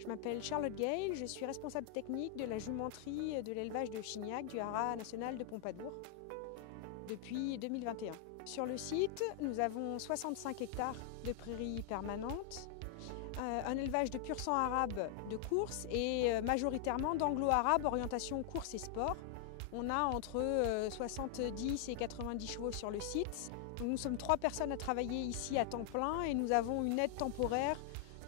Je m'appelle Charlotte Gale, je suis responsable technique de la jumenterie de l'élevage de Chignac du Haras national de Pompadour depuis 2021. Sur le site, nous avons 65 hectares de prairies permanentes, un élevage de pur sang arabe de course et majoritairement d'anglo-arabe orientation course et sport. On a entre 70 et 90 chevaux sur le site. Donc nous sommes 3 personnes à travailler ici à temps plein et nous avons une aide temporaire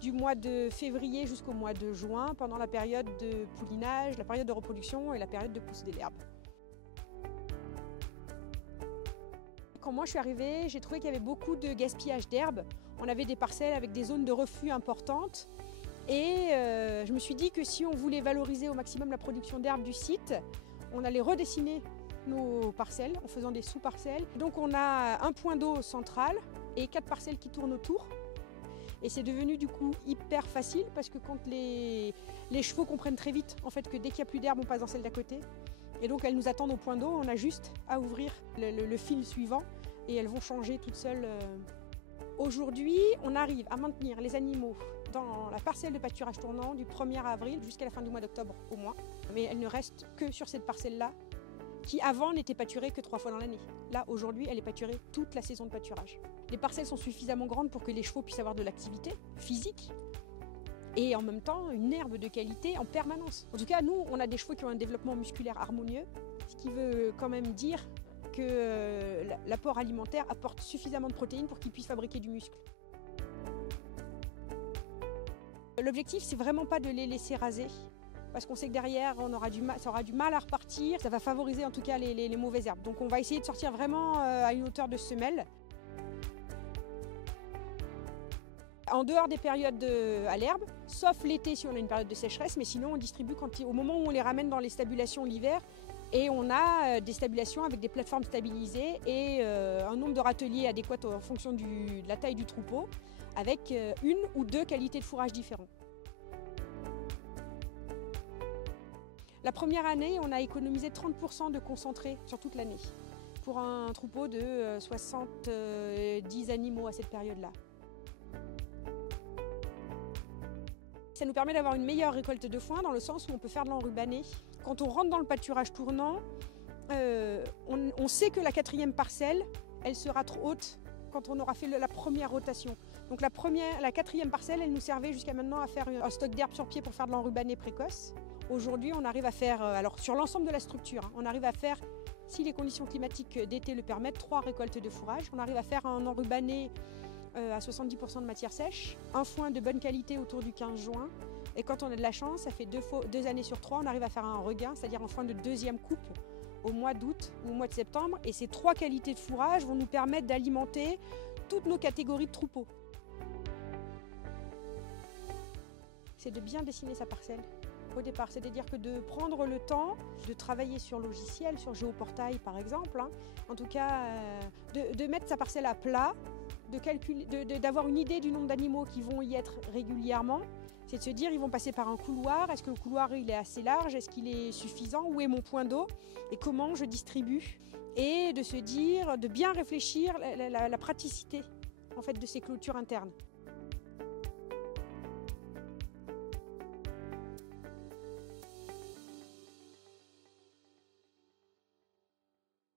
du mois de février jusqu'au mois de juin pendant la période de poulinage, la période de reproduction et la période de pousse de l'herbe. Quand moi je suis arrivée, j'ai trouvé qu'il y avait beaucoup de gaspillage d'herbe. On avait des parcelles avec des zones de reflux importantes et je me suis dit que si on voulait valoriser au maximum la production d'herbe du site, on allait redessiner nos parcelles en faisant des sous-parcelles. Donc on a un point d'eau central et 4 parcelles qui tournent autour. Et c'est devenu du coup hyper facile parce que quand les chevaux comprennent très vite en fait que dès qu'il n'y a plus d'herbe, on passe dans celle d'à côté. Et donc elles nous attendent au point d'eau, on a juste à ouvrir le fil suivant et elles vont changer toutes seules. Aujourd'hui, on arrive à maintenir les animaux dans la parcelle de pâturage tournant du 1er avril jusqu'à la fin du mois d'octobre au moins. Mais elles ne restent que sur cette parcelle-là qui avant n'était pâturée que 3 fois dans l'année. Là, aujourd'hui, elle est pâturée toute la saison de pâturage. Les parcelles sont suffisamment grandes pour que les chevaux puissent avoir de l'activité physique et en même temps une herbe de qualité en permanence. En tout cas, nous, on a des chevaux qui ont un développement musculaire harmonieux, ce qui veut quand même dire que l'apport alimentaire apporte suffisamment de protéines pour qu'ils puissent fabriquer du muscle. L'objectif, c'est vraiment pas de les laisser raser, parce qu'on sait que derrière, ça aura du mal à repartir. Ça va favoriser en tout cas les mauvaises herbes. Donc on va essayer de sortir vraiment à une hauteur de semelle. En dehors des périodes à l'herbe, sauf l'été si on a une période de sécheresse, mais sinon on distribue au moment où on les ramène dans les stabulations l'hiver. Et on a des stabulations avec des plateformes stabilisées et un nombre de râteliers adéquat en fonction de la taille du troupeau, avec 1 ou 2 qualités de fourrage différents. La première année, on a économisé 30% de concentré sur toute l'année, pour un troupeau de 70 animaux à cette période-là. Ça nous permet d'avoir une meilleure récolte de foin dans le sens où on peut faire de l'enrubané. Quand on rentre dans le pâturage tournant, on sait que la 4e parcelle, elle sera trop haute quand on aura fait la première rotation. Donc la 4e parcelle, elle nous servait jusqu'à maintenant à faire un stock d'herbe sur pied pour faire de l'enrubané précoce. Aujourd'hui, on arrive à faire, alors sur l'ensemble de la structure, on arrive à faire, si les conditions climatiques d'été le permettent, 3 récoltes de fourrage. On arrive à faire un enrubané à 70% de matière sèche, un foin de bonne qualité autour du 15 juin. Et quand on a de la chance, ça fait 2 années sur 3, on arrive à faire un regain, c'est-à-dire un foin de 2e coupe au mois d'août ou au mois de septembre. Et ces 3 qualités de fourrage vont nous permettre d'alimenter toutes nos catégories de troupeaux. C'est de bien dessiner sa parcelle au départ, c'est-à-dire que de prendre le temps de travailler sur logiciel, sur Géoportail par exemple, en tout cas de mettre sa parcelle à plat, d'avoir une idée du nombre d'animaux qui vont y être régulièrement, c'est de se dire ils vont passer par un couloir, est-ce que le couloir il est assez large, est-ce qu'il est suffisant, où est mon point d'eau et comment je distribue, et de se dire, de bien réfléchir la praticité en fait, de ces clôtures internes.